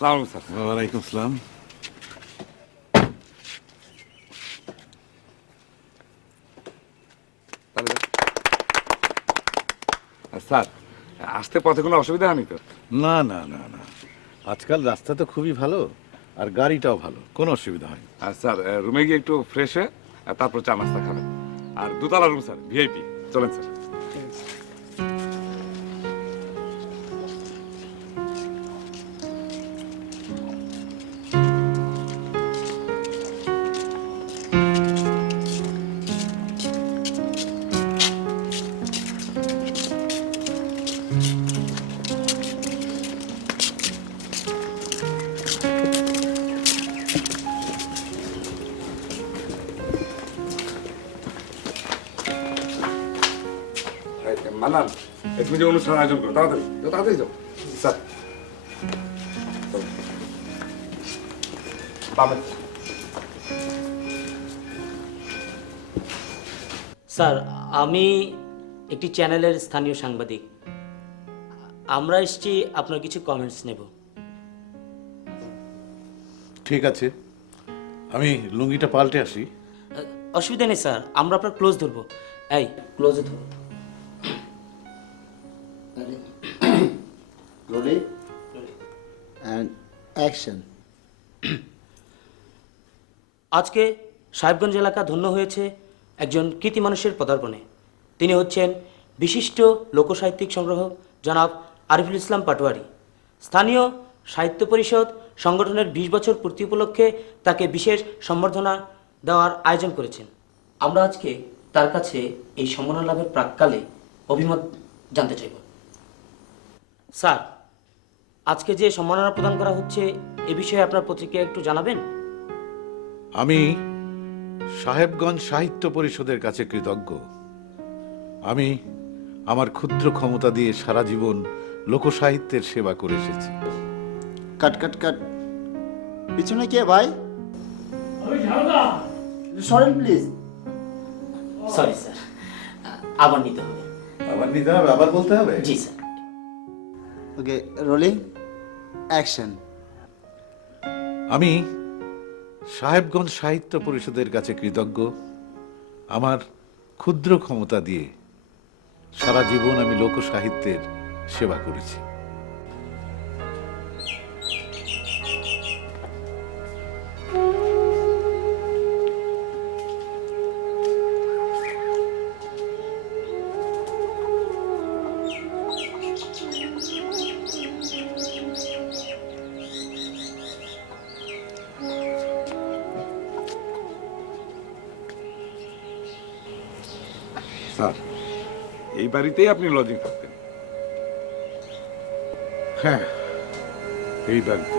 আসসালামু আলাইকুম স্যার। ওয়ালাইকুম আসসালাম। তাহলে স্যার, আসতে পথে কোনো অসুবিধা হয়নি তো? না না না না, আজকাল রাস্তা তো খুবই ভালো, আর গাড়িটাও ভালো, কোনো অসুবিধা হয়নি। আর স্যার, রুমে গিয়ে একটু ফ্রেশ হয়ে তারপর চা নাস্তা খাবেন। আর দোতলা রুম স্যার, ভিআইপি। চলেন স্যার। মানান, একটু যে অনুষ্ঠান আয়োজন করো, তাড়াতাড়ি তাড়াতাড়ি যাও স্যার। পাবেন স্যার, আমি একটি চ্যানেলের স্থানীয় সাংবাদিক। আমরা এসেছি আপনার কিছু কমেন্টস নেব। ঠিক আছে, আমি লুঙ্গিটা পাল্টে আসি। অসুবিধা নেই স্যার, আমরা আপনার ক্লোজ ধরবো। এই ক্লোজে ধরবো। Rolling and action. আজকে সাহেবগঞ্জ এলাকা ধন্য হয়েছে একজন কৃতি মানুষের পদার্পণে। তিনি হচ্ছেন বিশিষ্ট লোকসাহিত্যিক সংগ্রাহক জনাব আরিফুল ইসলাম পাটোয়ারি। স্থানীয় সাহিত্য পরিষদ সংগঠনের 20 বছর পূর্তি উপলক্ষে তাকে বিশেষ সম্বর্ধনা দেওয়ার আয়োজন করেছেন। আমরা আজকে তার কাছে এই সম্মাননা লাভের প্রাক্কালে অভিমত জানতে চাইব। স্যার, আজকে যে সম্মাননা প্রদান করা হচ্ছে এ বিষয়ে আপনার প্রতিক্রিয়া একটু জানাবেন। আমি সাহেবগঞ্জ সাহিত্য পরিষদের কাছে কৃতজ্ঞ। আমি আমার ক্ষুদ্র ক্ষমতা দিয়ে সারা জীবন লোকসাহিত্যের সেবা করে এসেছি। কাট কাট কাট। পিছনে কে ভাই? সরেন প্লিজ। সরি স্যার, আবার নিতে হবে। আবার নিতে হবে, আবার বলতে হবে? জি স্যার। ওকে, রোলিং অ্যাকশন। আমি সাহেবগঞ্জ সাহিত্য পরিষদের কাছে কৃতজ্ঞ। আমার ক্ষুদ্র ক্ষমতা দিয়ে সারা জীবন আমি লোকসাহিত্যের সেবা করেছি। স্যার, এই বাড়িতেই আপনি লজিং থাকতেন? হ্যাঁ, এই বাড়িতে।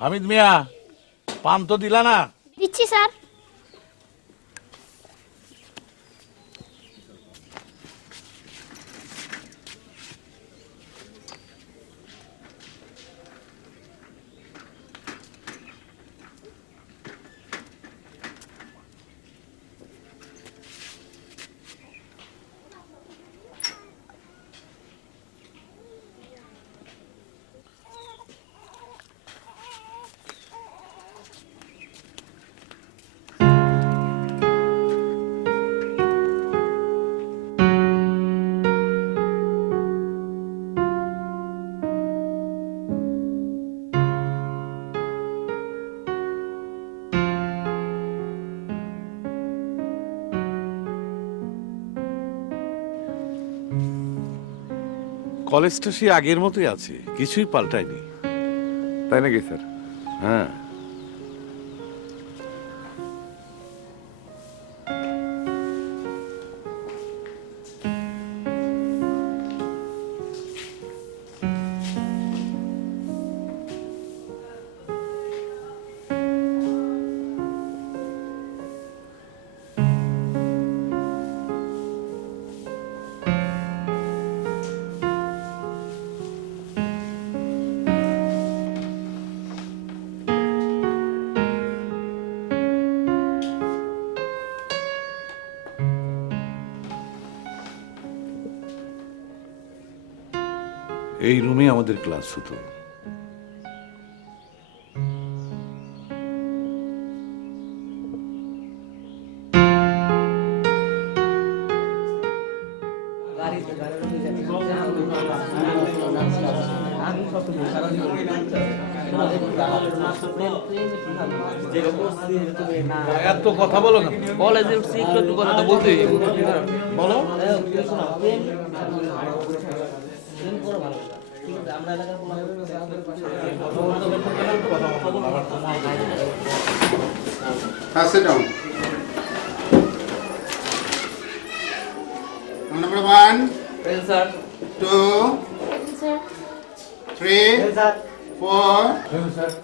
হামিদ মিয়া, পান তো দিলা না? দিচ্ছি স্যার। কলেজটা সে আগের মতোই আছে, কিছুই পাল্টায়নি। তাই নাকি স্যার? হ্যাঁ, এই রুমে আমাদের ক্লাস হতো। এত কথা বলো না, কলেজে উঠছি একটু একটু কথা তো বলতেই হবে। বলো। Sit down. Number 1, sir 2, 3, 4,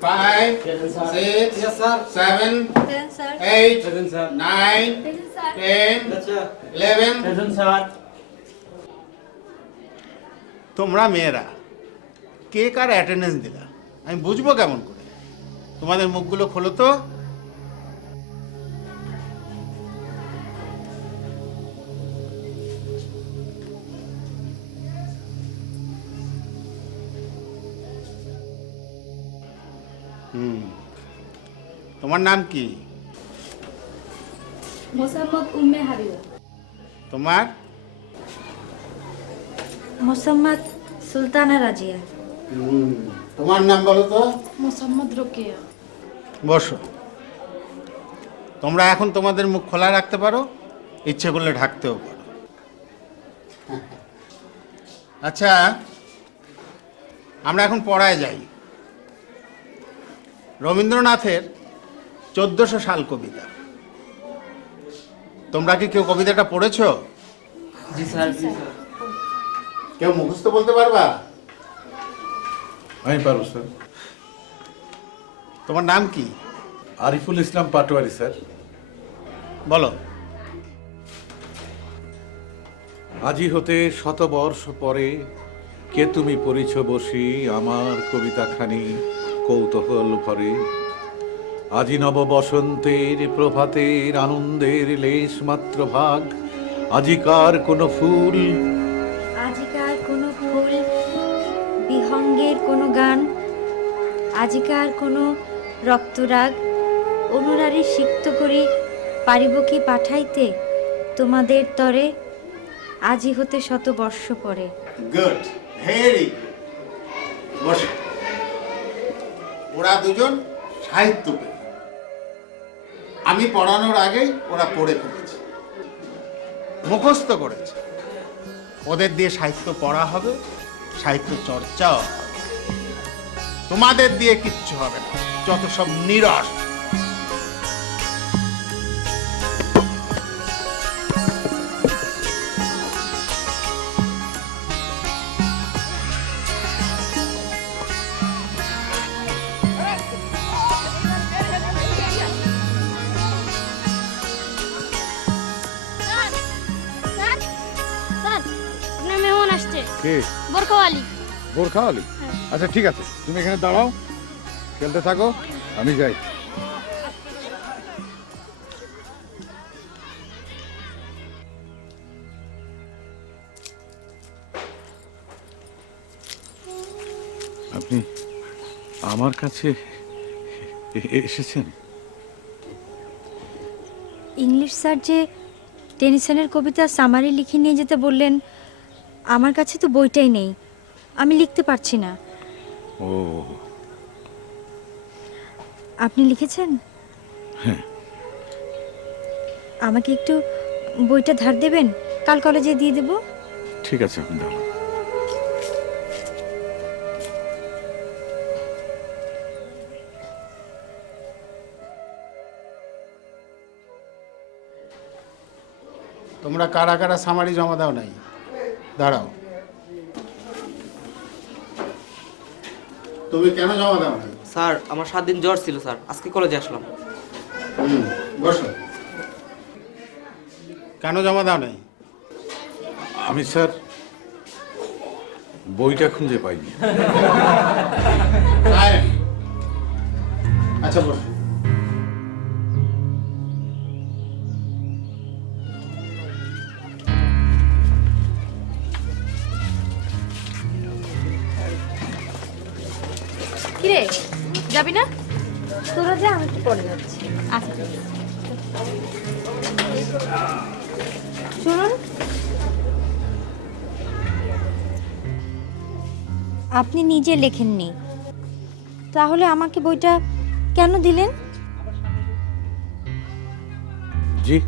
5, 6, 7, 8, 9, 10, 11. তোমরা মেয়েরা কে কার অ্যাটেন্ডেন্স দিলা আমি বুঝবো কেমন করে? তোমাদের মুখগুলো খোলো তো। তোমার নাম কি? মোসাম্মদ উম্মে হাবিবা। তোমার? মোসাম্মদ সুলতানা রাজিয়া। তোমার নাম বলো তো। মোসাম্মদ রোকেয়া। বসো। তোমরা এখন তোমাদের মুখ খোলা রাখতে পারো, ইচ্ছে করলে ঢাকতেও পারো। আচ্ছা, আমরা এখন পড়ায় যাই। রবীন্দ্রনাথের 1400 সাল কবিতা। তোমরা কি কেউ কবিতাটা পড়েছো? জি স্যার। কেউ মুখস্থ বলতে পারবা? আমি পারবো স্যার। তোমার নাম কি? আরিফুল ইসলাম পাটোয়ারি স্যার। বলো। আজি হতে 100 বর্ষ পরে কে তুমি পড়িছ বসি আমার কবিতাখানি কৌতূহল ভরে। আজি নব বসন্তের প্রভাতের আনন্দের লেশ মাত্র ভাগ, আজিকার কোনো ফুল, আজিকার কোনো ফুল, বিহঙ্গের কোনো গান, আজিকার কোনো রক্তরাগ, অনুরারে সিক্ত করি পারিব কি পাঠাইতে তোমাদের তরে, আজি হতে 100 বর্ষ পরে। Good, very good. বসো। ওরা দুজন সাহিত্য প্রেমী। আমি পড়ানোর আগেই ওরা পড়ে ফেলেছে, মুখস্থ করেছে। ওদের দিয়ে সাহিত্য পড়া হবে, সাহিত্য চর্চাও হবে। তোমাদের দিয়ে কিচ্ছু হবে না, যত সব নিরস। স্যার স্যার আপনার মেহমান আসছে। কে? বোরখাওয়ালি। বোরখা আলী? আচ্ছা ঠিক আছে, তুমি এখানে দাঁড়াও, খেলতে থাকো, আমি যাই। আপনি আমার কাছে এসেছেন? ইংলিশ স্যার যে টেনিসনের কবিতা সামারি লিখে নিয়ে যেতে বললেন, আমার কাছে তো বইটাই নেই, আমি লিখতে পারছি না। ও আপনি লিখেছেন? হ্যাঁ। আমাকে একটু বইটা ধার দেবেন, কাল কলেজে দিয়ে দেব। ঠিক আছে, আপনি দাঁড়ান। তোমরা কারা কারা সামারি জমা দাও নাই? দাঁড়াও। তুমি কেন জমা দাও নাই? স্যার আমার 7 দিন জ্বর ছিল স্যার, আজকে কলেজে আসলাম। বসো। কেন জমা দাও নাই? আমি স্যার বইটা খুঁজে পাইনি। আচ্ছা বসো। কিরে যাবি না? তোরা যা, আমি একটু পরে যাচ্ছি। আচ্ছা শুনুন, আপনি নিজে লেখেননি, তাহলে আমাকে বইটা কেন দিলেন? জি,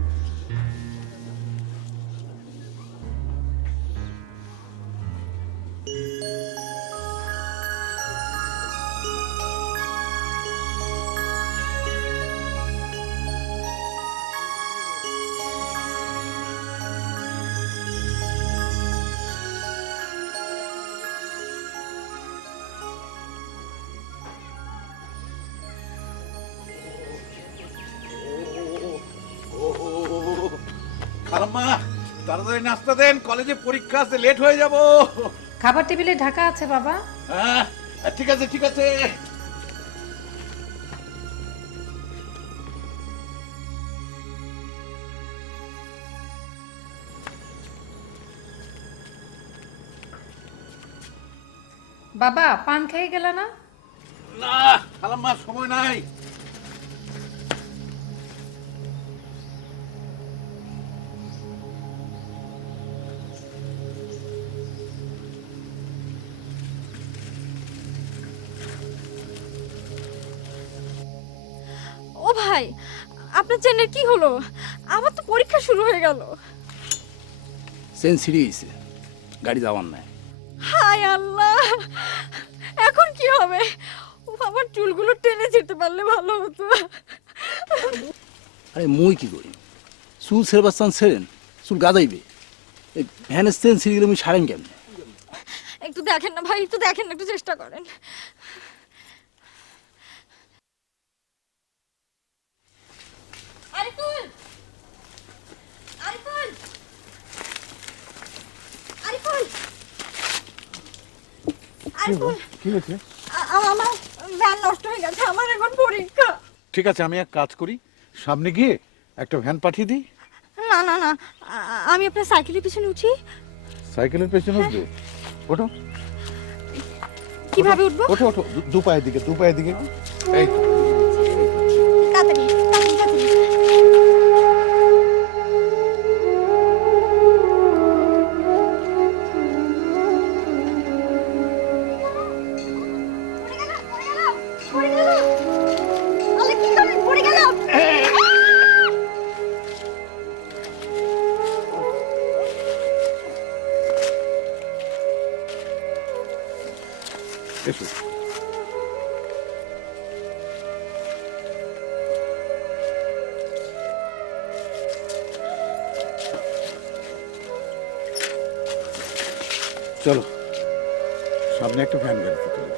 খালাম্মা তাড়াতাড়ি নাস্তা দেন, কলেজে পরীক্ষা আছে, লেট হয়ে যাব। খাবার টেবিলে ঢাকা আছে বাবা। হ্যাঁ ঠিক আছে ঠিক আছে। বাবা পান খেয়ে গেল না? না খালাম্মা, সময় নাই। ও ভাই, আপনার চেনের কি হলো? আমার তো পরীক্ষা শুরু হয়ে গেল। চেন ছিঁড়ে গেছে, গাড়ি যাওয়ার নাই। হায় আল্লাহ, এখন কি হবে? ও আমার চুলগুলো টেনে যেতে পারলে ভালো হতো। আরে মুই কি করি, চুল ছেড়বার চান ছেড়েন, চুল গাদাইবে। এই ভ্যানের চেন ছিঁড়ে গেলে আমি সারেন কেমন? একটু দেখেন না ভাই, একটু দেখেন, একটু চেষ্টা করেন। আরিফুল, আরিফুল, আরিফুল, আরিফুল, কি হয়েছে? আমার ভ্যান নষ্ট হয়ে গেছে, আমার এখন পরীক্ষা। ঠিক আছে, আমি এক কাজ করি, সামনে গিয়ে একটা ভ্যান পাঠিয়ে দিই। না না না, আমি আপনার সাইকেলের পিছনে উঠি। সাইকেলের পেছনে উঠবে? ওঠো কিভাবে উঠবো? ওঠো ওঠো, দু পায়ের দিকে, দু পায়ের দিকে। এই তো। তাড়াতাড়ি, তাড়াতাড়ি, তাড়াতাড়ি। পড়ে গেল, আরে কি করবেন? পড়ে গেল। এসো। চলো, সামনে একটা ভ্যান গাড়িতে চলো।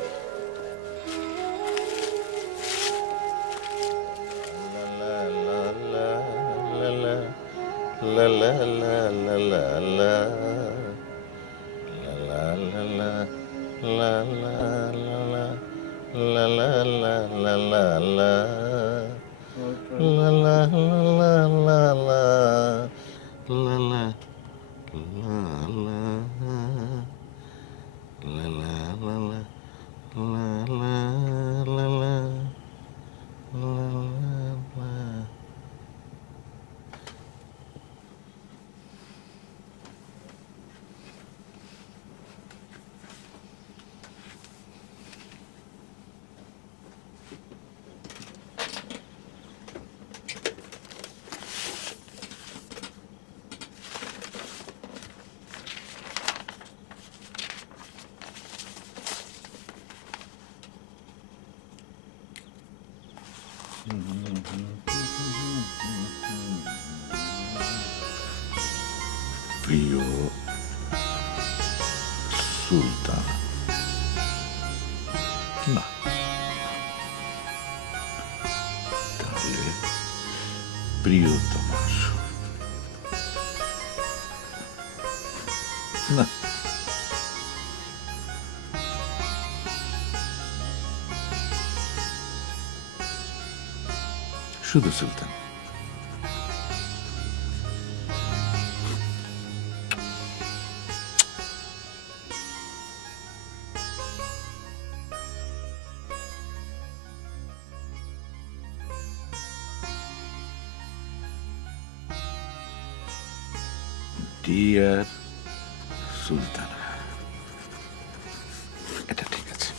প্রিয় সুলতান, না তাহলে প্রিয়তমা না, শুধু সুলতান। ডিয়ার সুলতানা, এটা ঠিক আছে।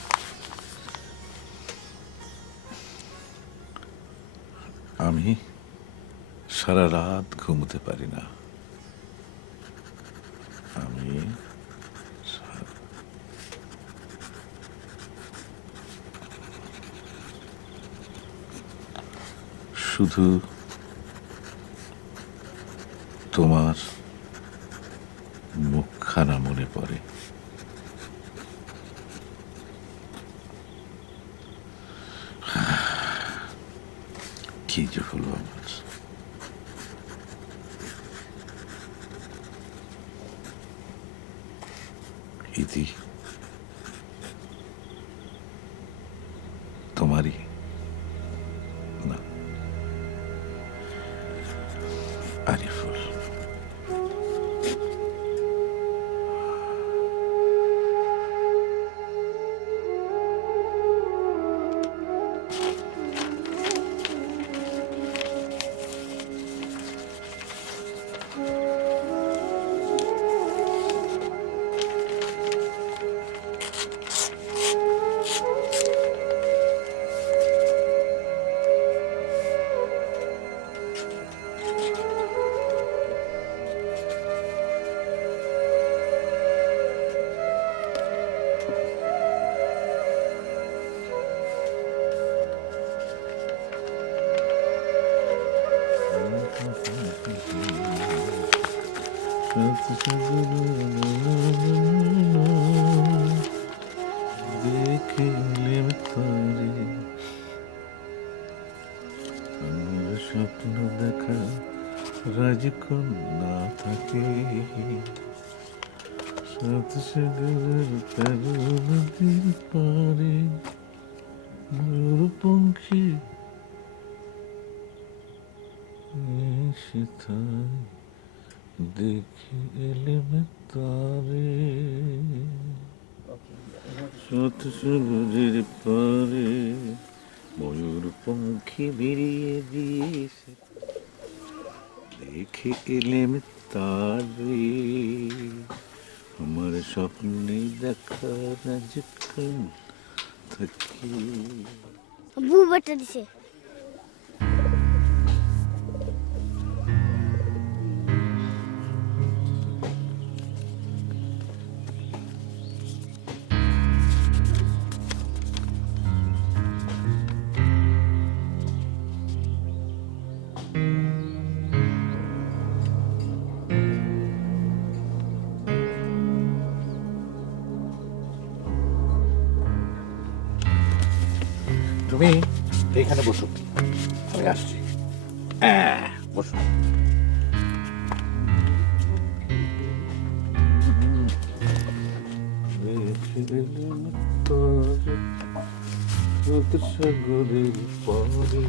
আমি সারা রাত ঘুমোতে পারি না। আমি শুধু তোমার মুখখানা মনে পড়ে। কি যে হলো আমার। ইতি তোমারই না, আরিফুল। স্বপ্ন দেখা রাজকন্যা থাকে, সাত সাগরের তেরো নদীর পারে ময়ূর পঙ্খী এসে থাই দেখে এলেম তারে, সাত সাগরের পারে ময়ূর পঙ্খী বেরিয়ে দিয়েছে দেখে এলেম তারে, আমার স্বপ্নে দেখা রাজকন থাকে। বু বেটা দিছে। তুমি এইখানে বসো, আমি আসছি। বসো। সাগরের পরে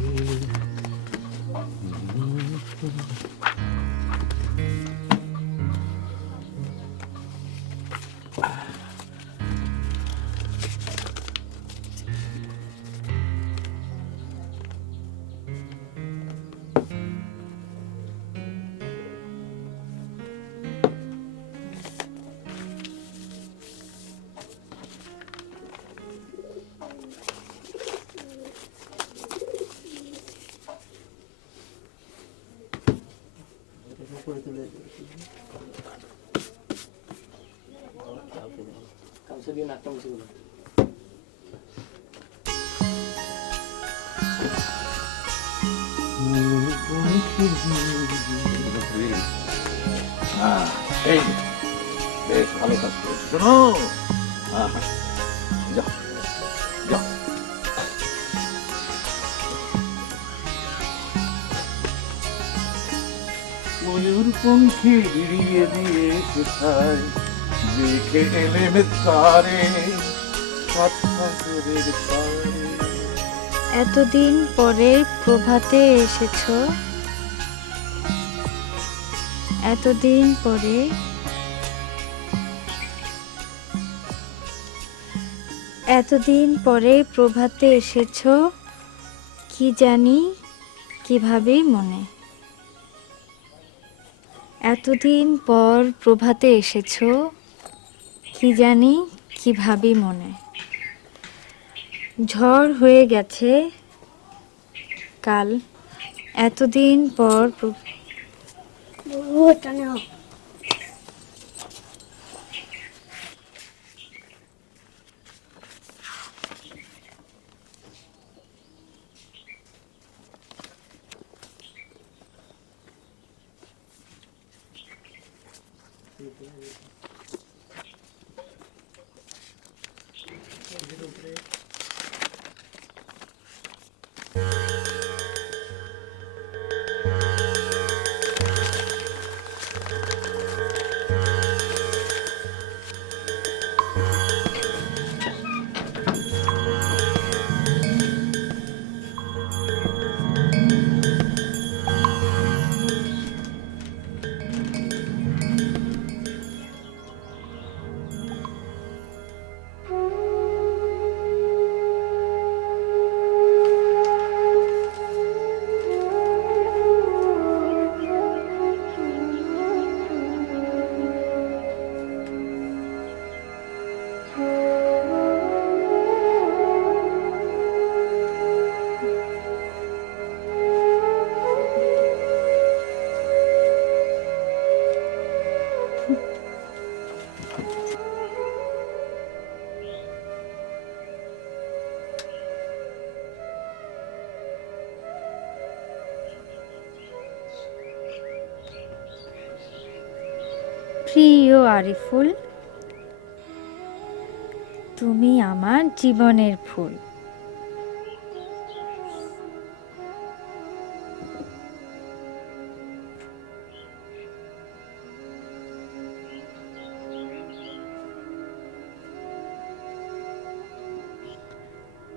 এই যে, বেশ ভালো কাজ করেছো শোনো। আহা, যাও যাও। ময়ূর পঙ্খী বিড়িয়ে দিয়ে কোথায় দেখে এলে মেঘারে সাত সাগরের পারে। এতদিন পরে প্রভাতে এসেছো, এতদিন পরে এতদিন পরে প্রভাতে এসেছো, কি জানি কিভাবে মনে। এতদিন পর প্রভাতে এসেছো, কি জানি কিভাবে মনে। ঝড় হয়ে গেছে কাল, এতদিন পর ওটা নাও। প্রিয় আরিফুল, তুমি আমার জীবনের ফুল।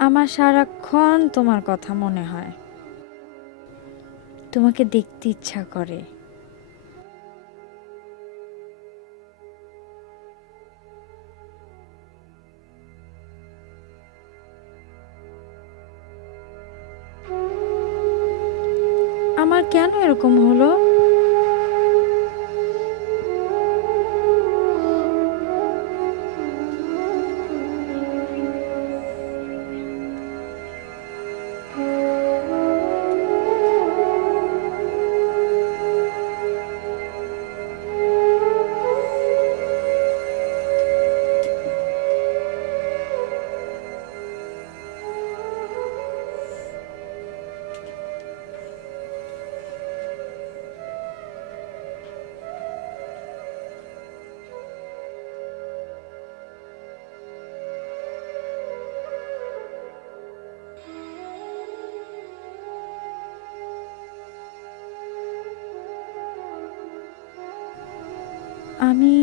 আমার সারাক্ষণ তোমার কথা মনে হয়, তোমাকে দেখতে ইচ্ছা করে। আমার কেন এরকম হলো? আমি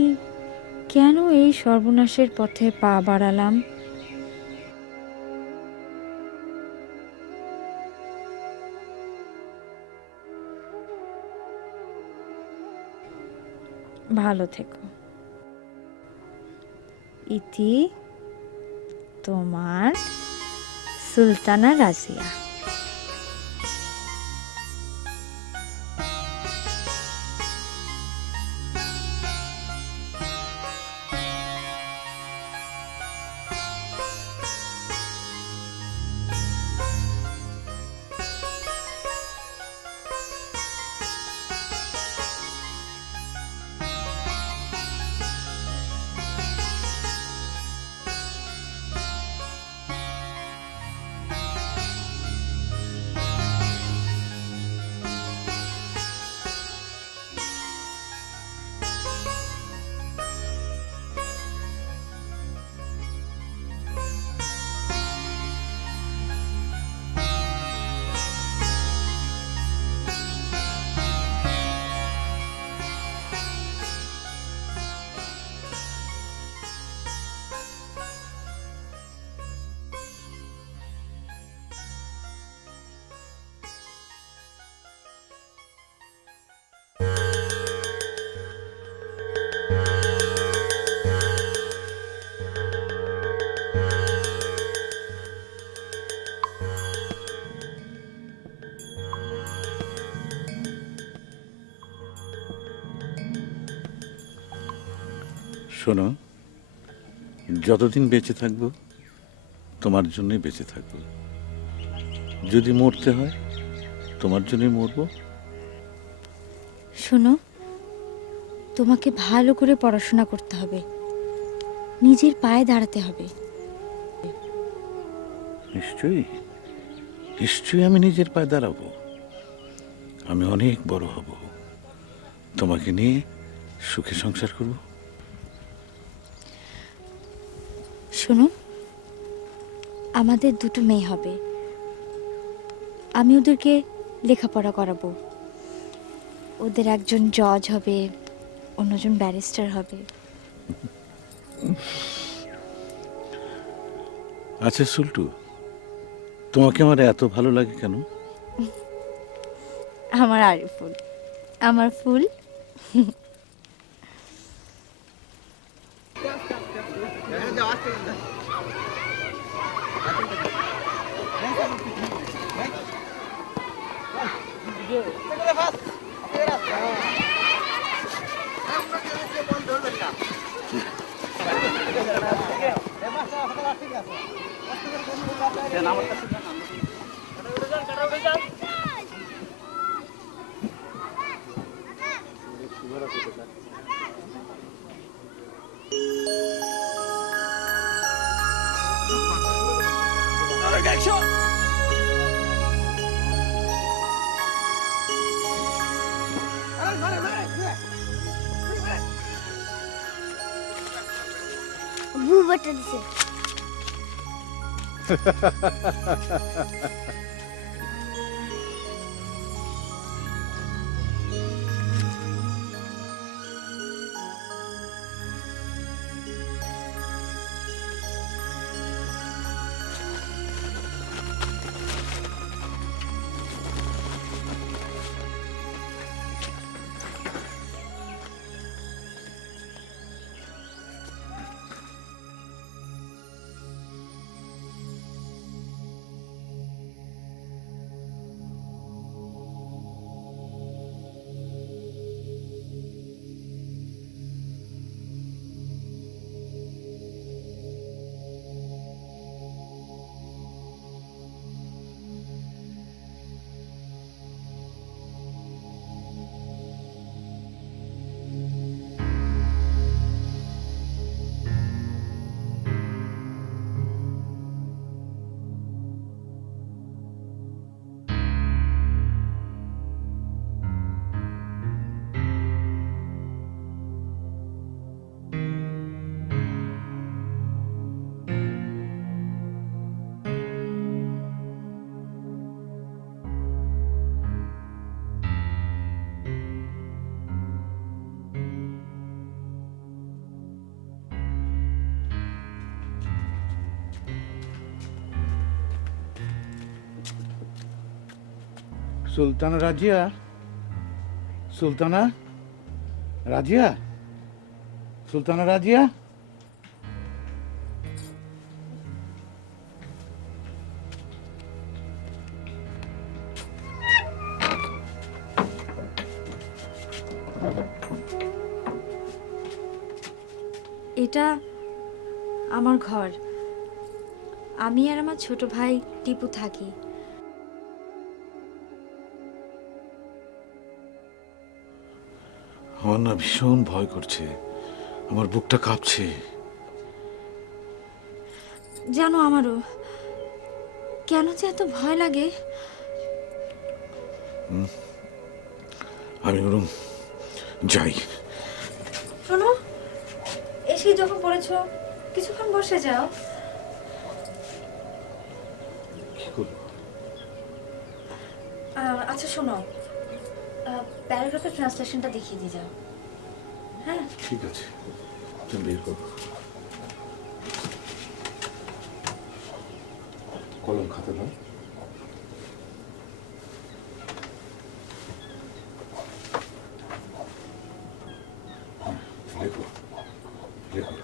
কেন এই সর্বনাশের পথে পা বাড়ালাম? ভালো থেকো। ইতি, তোমার সুলতানা রাজিয়া। শোনো, যতদিন বেঁচে থাকবো তোমার জন্যই বেঁচে থাকবো। যদি মরতে হয় তোমার জন্যই মরবো। শোনো, তোমাকে ভালো করে পড়াশোনা করতে হবে, নিজের পায়ে দাঁড়াতে হবে। নিশ্চয়ই, নিশ্চয়ই আমি নিজের পায়ে দাঁড়াবো। আমি অনেক বড় হব, তোমাকে নিয়ে সুখে সংসার করব। শোনো, আমাদের দুটো মেয়ে হবে, আমি ওদেরকে লেখাপড়া করাবো। ওদের একজন জজ হবে, অন্যজন ব্যারিস্টার হবে। আচ্ছা সুলটু, তোমাকে আমার এত ভালো লাগে কেন? আমার আরিফুল, আমার ফুল। বউ বেটা দিছে। সুলতানা রাজিয়া, সুলতানা রাজিয়া, সুলতানা রাজিয়া। এটা আমার ঘর, আমি আর আমার ছোট ভাই টিপু থাকি। আমার না ভীষণ ভয় করছে, আমার বুকটা কাঁপছে। জানো, আমারও কেন যে এত ভয় লাগে। আমি বরং যাই। শোনো, এসে যখন পড়েছো কিছুক্ষণ বসে যাও। কি করবো? আচ্ছা শোনো, প্যারাগ্রাফের ট্রান্সলেশনটা দেখিয়ে দিয়ে যাও। হ্যাঁ ঠিক আছে, তুমি বের করো। কলম খাতা দাও। লেখো, লেখো।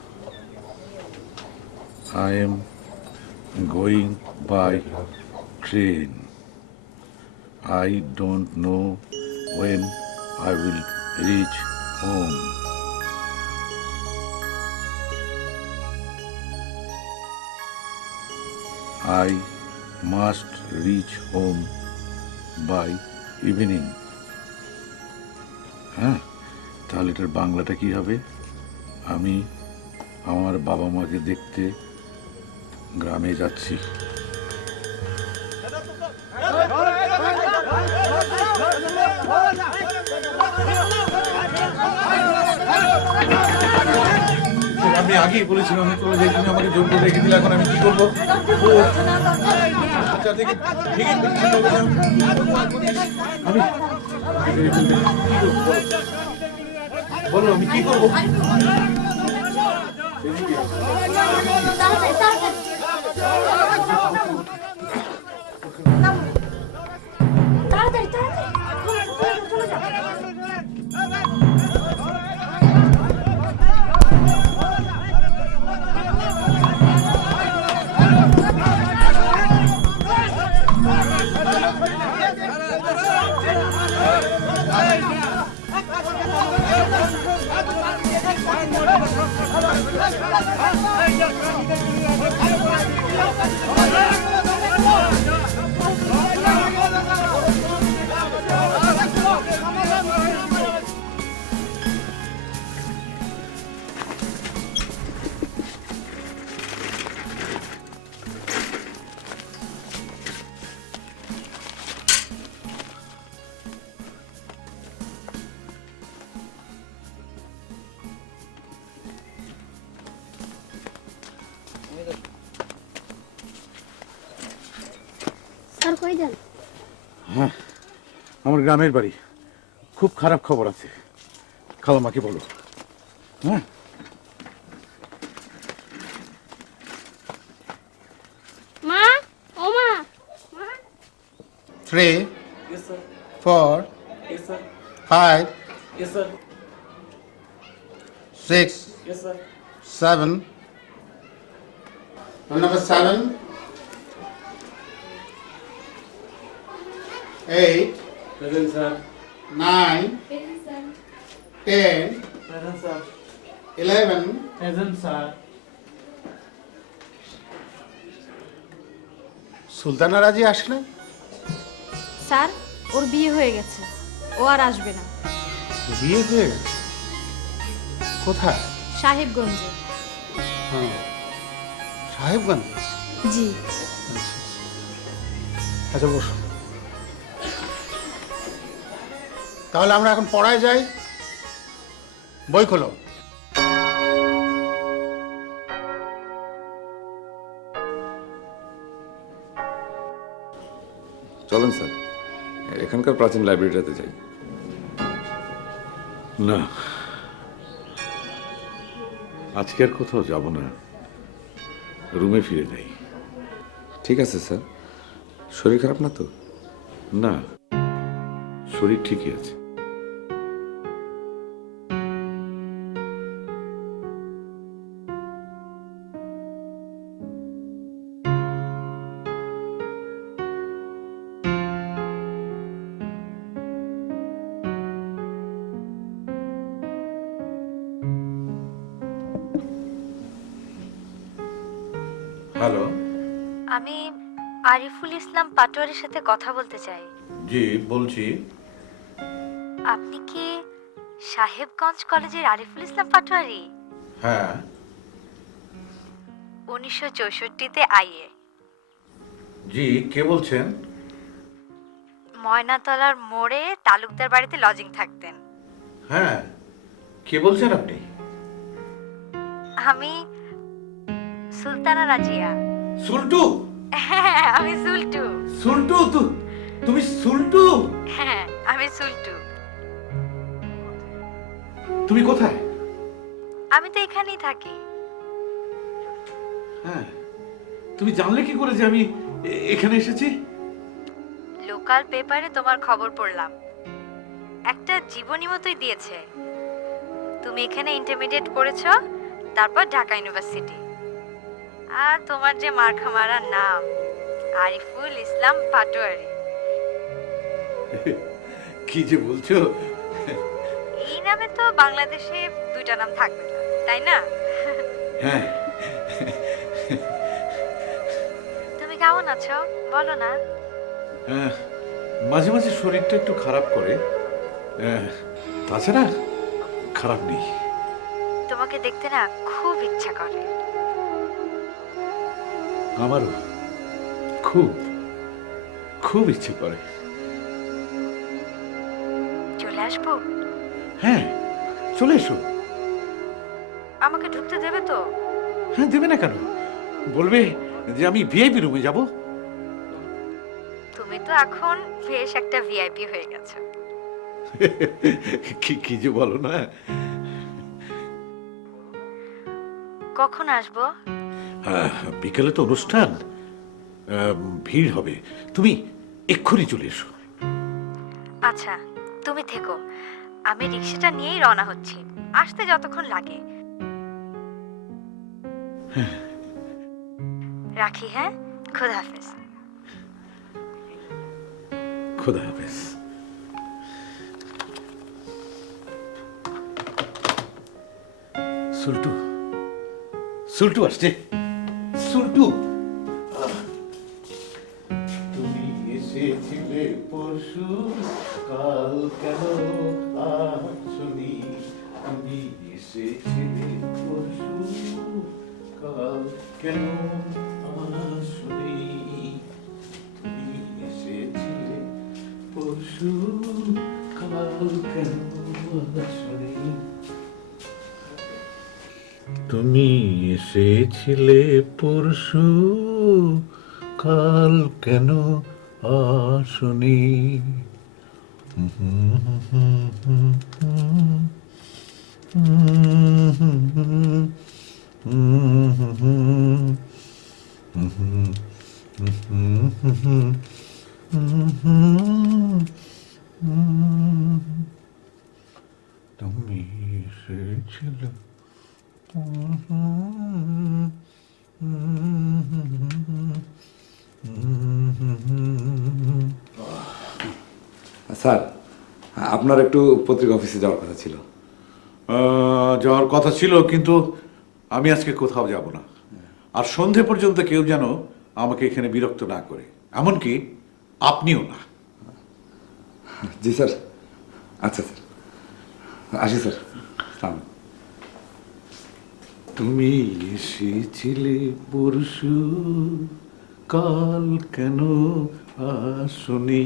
I am going by train. I don't know when I will reach home. I must reach home by evening. হ্যাঁ, তাহলে এটার বাংলাটা কি হবে? আমি আমার বাবা মাকে দেখতে গ্রামে যাচ্ছি। আমি আগেই বলেছিলাম আমি চলে যাই, তুমি আমাকে জোর করে রেখে দিলে, এখন আমি কি করবো? আচ্ছা, দেখি, ঠিকই বলছি, আমি বলো আমি কি করবো? তাড়াতাড়ি তাড়াতাড়ি চলে যাও। স্যার কই দেন? হ্যাঁ, আমার গ্রামের বাড়ি। খুব খারাপ খবর আছে, খালামাকে বলো। হ্যাঁ, মা, ও মা। 3 4 5 6 7 number 7 8 9 10 11 সুলতানা রাজি আসলে? স্যার ওর বিয়ে হয়ে গেছে, ও আর আসবে না। বিয়ে হয়ে গেছে? কোথায়? সাহেবগঞ্জে। হ্যাঁ, সাহেবগঞ্জ। জি। আচ্ছা বসো, তাহলে আমরা এখন পড়ায় যাই। বই খোলো। চলেন স্যার, এখানকার প্রাচীন লাইব্রেরিটাতে যাই। না, আজকে আর কোথাও যাব না, রুমে ফিরে যাই। ঠিক আছে স্যার, শরীর খারাপ না তো? না, শরীর ঠিকই আছে। হ্যালো। আমি আরিফুল ইসলাম পাটোয়ারির সাথে কথা বলতে চাই। জি বলছি। আপনি কি সাহেবগঞ্জ কলেজের আরিফুল ইসলাম পাটোয়ারি? হ্যাঁ। 1964-তে আইএ। জি, কে বলছেন? ময়নাতলার মোড়ে তালুকদার বাড়িতে লজিং থাকতেন। হ্যাঁ, কে বলছেন আপনি? আমি সুলতানা রাজিয়া। সুলটু? হ্যাঁ, আমি সুলটু। সুলটু? তুমি সুলটু? হ্যাঁ, আমি সুলটু। তুমি কোথায়? আমি তো এখানেই থাকি। হ্যাঁ, তুমি জানলে কি করে যে আমি এখানে এসেছি? লোকাল পেপারে তোমার খবর পড়লাম, একটা জীবনী মতোই দিয়েছে। তুমি এখানে ইন্টারমিডিয়েট পড়েছো, তারপর ঢাকা ইউনিভার্সিটি। আর তোমার যে মার্কা মারা নাম, আরিফুল ইসলাম পাটোয়ারি। কি যে বলছো? এই নামে তো বাংলাদেশে দুইটা নাম থাকবে না, তাই না? হ্যাঁ। তুমি কেমন আছো বলো না। মাঝে মাঝে শরীরটা একটু খারাপ করে, তাছাড়া খারাপ নেই। তোমাকে দেখতে না খুব ইচ্ছা করে। আমারও খুব খুব ইচ্ছে করে। চলে আসবো? হ্যাঁ, চলে এসো। আমাকে ঢুকতে দেবে তো? হ্যাঁ, দেবে না কেন? বলবে যে আমি ভিআইপি রুমে যাব। তুমি তো এখন বেশ একটা ভিআইপি হয়ে গেছো। কি যে বলো না। কখন আসবো? বিকেলে তো অনুষ্ঠান, ভিড় হবে। তুমি এক্ষুনি চলে এসো। আচ্ছা তুমি থেকো, আমি রিক্সাটা নিয়েই রওনা হচ্ছি। আসতে যতক্ষণ লাগে। রাখি, হ্যাঁ? খোদা হাফেজ। খোদা হাফেজ। সুলটু, সুলটু আসছে। সুলটু, তুমি এসেছিলে পরশু, কাল কেন আসনি? তুমি এসেছিলে পরশু, কাল কেন আসনি? তুমি এসেছিলে পরশু, কাল কেন আসনি? তুমি এসেছিলে পরশু, কাল কেন আসনি? তুমি এসেছিলে। স্যার, আপনার একটু পত্রিকা অফিসে যাওয়ার কথা ছিল। যাওয়ার কথা ছিল, কিন্তু আমি আজকে কোথাও যাব না। আর সন্ধে পর্যন্ত কেউ যেন আমাকে এখানে বিরক্ত না করে, এমনকি আপনিও না। জি স্যার। আচ্ছা স্যার, আসি স্যার। সালাম। তুমি এসেছিলে পরশু, কাল কেন আসনি?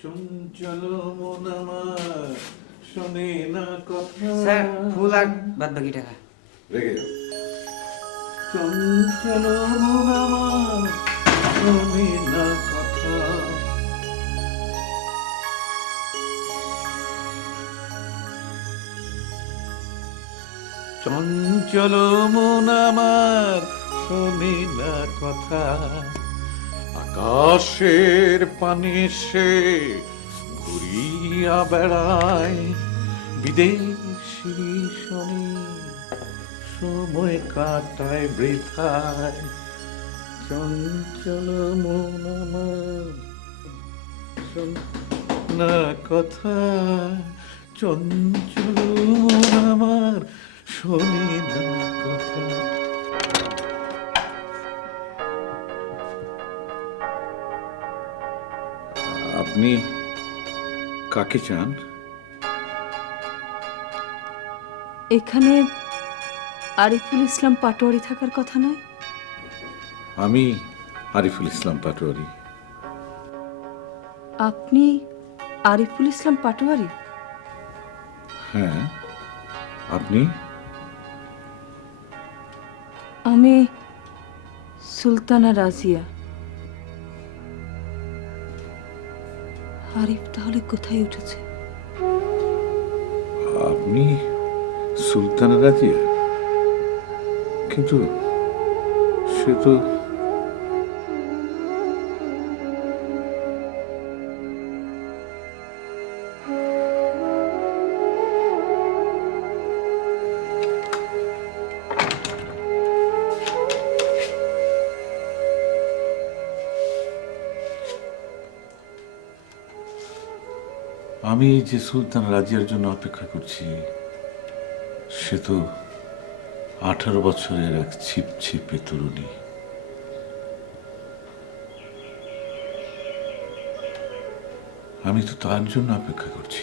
চঞ্চল মন আমার শোনে না কথা। স্যার ফুল আর বাদ বাকি টাকা। রেখে যাও। চঞ্চল মন আমার শোনে না কথা। চঞ্চল মন আমার শোনে না কথা। আকাশের পানে সে ঘুরিয়া বেড়ায়, বিদেশি শনি সময় কাটায় বৃথায়। চঞ্চল মন আমার শোনে না কথা। চঞ্চল মন আমার শোনে না কথা। আপনি কাকে চান? এখানে আরিফুল ইসলাম পাটোয়ারি থাকার কথা নয়? আমি আরিফুল ইসলাম পাটোয়ারি। আপনি আরিফুল ইসলাম পাটোয়ারি? হ্যাঁ, আপনি? আমি সুলতানা রাজিয়া। আরিফ তাহলে কোথায় উঠেছে? আপনি সুলতানা রাজিয়া? কিন্তু সে তো আমি যে সুলতান রাজিয়ার জন্য অপেক্ষা করছি, সে তো 18 বছরের এক ছিপছিপে তরুণী। আমি তো তার জন্য অপেক্ষা করছি।